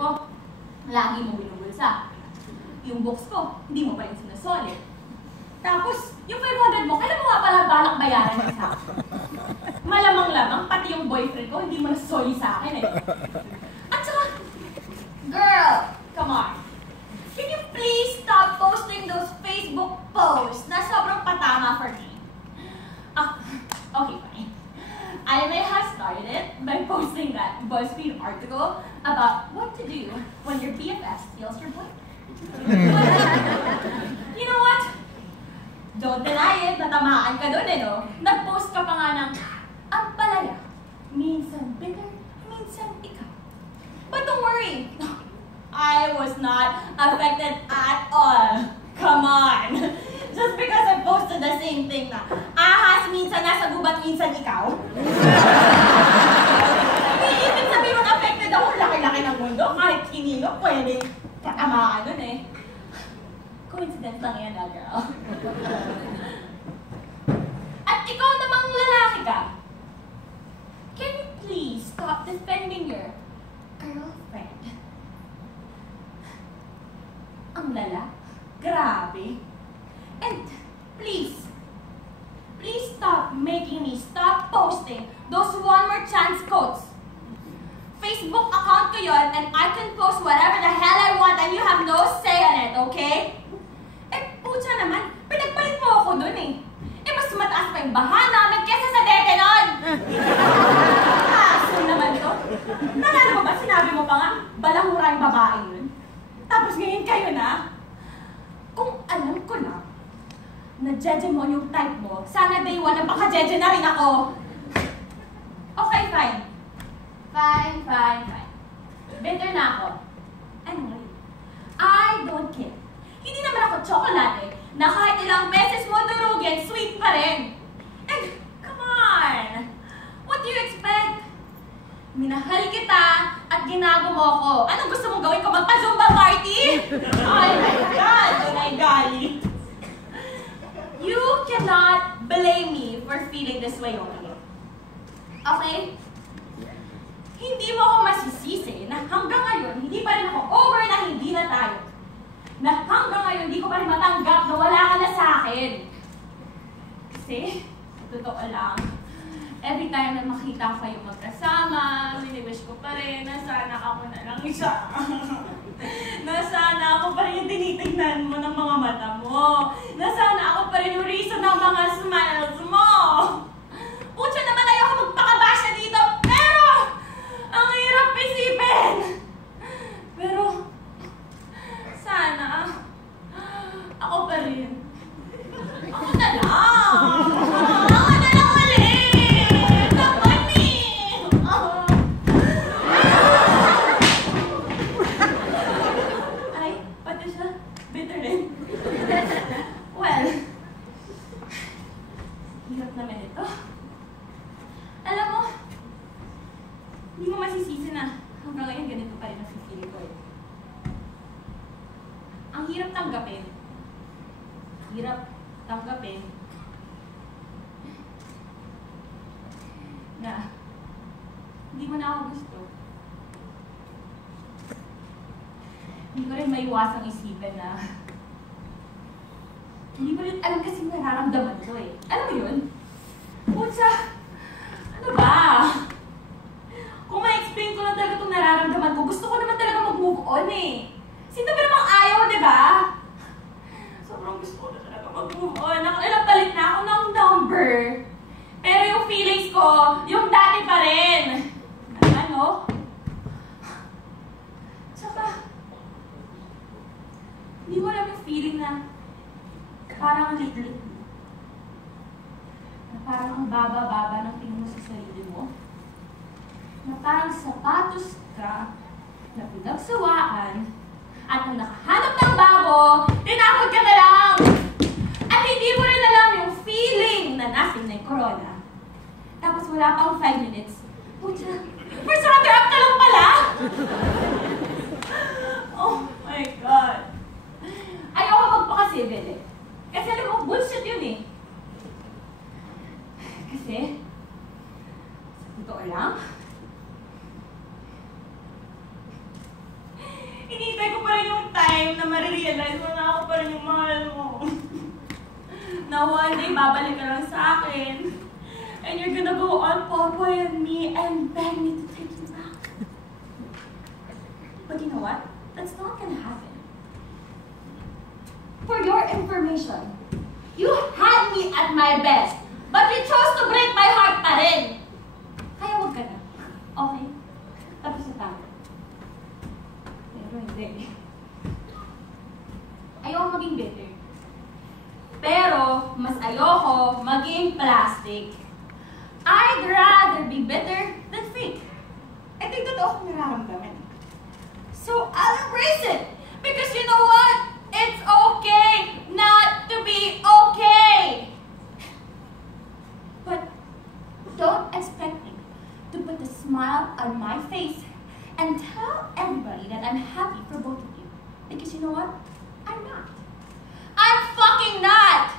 ko, lagi mo binubulsa. Yung books ko, hindi mo pa rin sinasolid. Tapos, yung 500 mo, kailan mo nga pala balak bayaran sa akin? Malamang-lamang, pati yung boyfriend ko, hindi mo nasoli sa akin eh. At saka, girl, come on. Can you please stop posting those Facebook posts na sobrang patama for me? Okay, fine. I may have started it by posting that BuzzFeed article about what to do when your BFF steals your boyfriend. You know what? Don't deny it, natamaan ka doon no? Nag-post ka pa nga ng, ang palaya, minsan bitter, minsan ikaw. But don't worry, I was not affected at all. Come on. Just because I posted the same thing na, ahas, minsan nasa gubat, minsan ikaw. Hindi ibig sabihin mong affected ako, laki-laki ng mundo, kahit hinino, pwedeng patamaan doon eh. Coincidence lang yan, girl. At ikaw namang lalaki ka. Can you please stop defending your girlfriend? Ang lala? Grabe. And please stop making me stop posting those one more chance quotes. Facebook account ko yun, and I can post whatever the hell I want and you have no say on it, okay? Pucha naman, pinagpalit mo ako dun eh. Mas mataas pa yung baha namin kesa sa dete nun! Aso naman to. Nalala mo ba, sinabi mo pa nga, balahura yung babae yun? Tapos ngayon kayo na? Kung alam ko na, na jejemon yung type mo, sana day one na baka jeje na rin ako. Okay, fine. Fine. Better na ako. Anyway, I don't care. Hindi naman ako tsokolate na kahit ilang beses mo durugin, sweet pa rin. And, come on! What do you expect? Minahal kita at ginago mo ako. Anong gusto mong gawin ko? Magpa-Zumba party? Oh my God! Tunay gali. You cannot blame me for feeling this way, okay? Okay? Hindi mo ako masisisi na hanggang ngayon, hindi pa rin ako over na hindi na tayo. Na hanggang ngayon, hindi ko pa rin matanggap na wala ka na sa akin. Kasi, totoo lang, every time na makita ko kayo magkasama, wini-wish ko pa rin na sana ako na lang isa. Na sana ako pa rin yung tinitignan mo ng mga mata mo. Na sana ako pa rin yung reason ng mga smiles mo. Pucha naman ayoko magpakabasya dito, pero ang hirap isipin. Pero, sana, ako pa rin. Ako na lang! Ako na lang ulit! Naman eh! Ay, pati siya, bitter rin. Well, hirap naman ito. Alam mo, hindi mo masisisi na hanggang ngayon ganito pa rin ang feeling ko eh. Ang hirap tanggapin. Na hindi mo na ako gusto. Hindi ko rin maiwasang isipin na hindi mo rin alam kasi nararamdaman ko eh. Alam mo yun? Pucha, ano ba? Kung ma-explain ko lang talaga itong nararamdaman ko, gusto ko naman talaga mag-move on eh. Sino ba namang ayaw, di ba? Sobrang gusto ko na talaga mag-move on. Palit na ako ng number. Pero yung feelings ko, yung dati pa rin. Ano? Tsaka, hindi mo alam yung feeling na parang ang lit-lit mo. Na parang ang baba-baba ng tingin mo sa sarili mo. Na parang sapatos ka na pinagsawaan at nung nakahanap ng bago, tinakot ka na lang! At hindi mo rin alam yung feeling na nasin na yung corona. Tapos wala pang 5 minutes. Pucha, first runner-up ka lang pala! Oh my God. Ayoko magpaka-civil eh. Kasi alam mo, bullshit yun eh. Kasi, sa totoo lang, time na marirealize mo na ako pa rin yung mahal mo. Na one day, babalik ka lang sa akin. And you're gonna go on Popoy and me and beg me to take you back. But you know what? That's not gonna happen. For your information, you had me at my best, but you chose to break my heart pa rin. Kaya wag ka na. Okay? Tapos na tayo. Pero hindi. Ayoko maging bitter. Pero, mas ayoko maging plastic. I'd rather be bitter than fake. Ito yung totoo kong nararamdaman. So, I'll embrace it. Because you know what? It's okay not to be okay. But don't expect me to put a smile on my face and tell everybody that I'm happy for both of you. Because you know what? I'm not. I'm fucking not!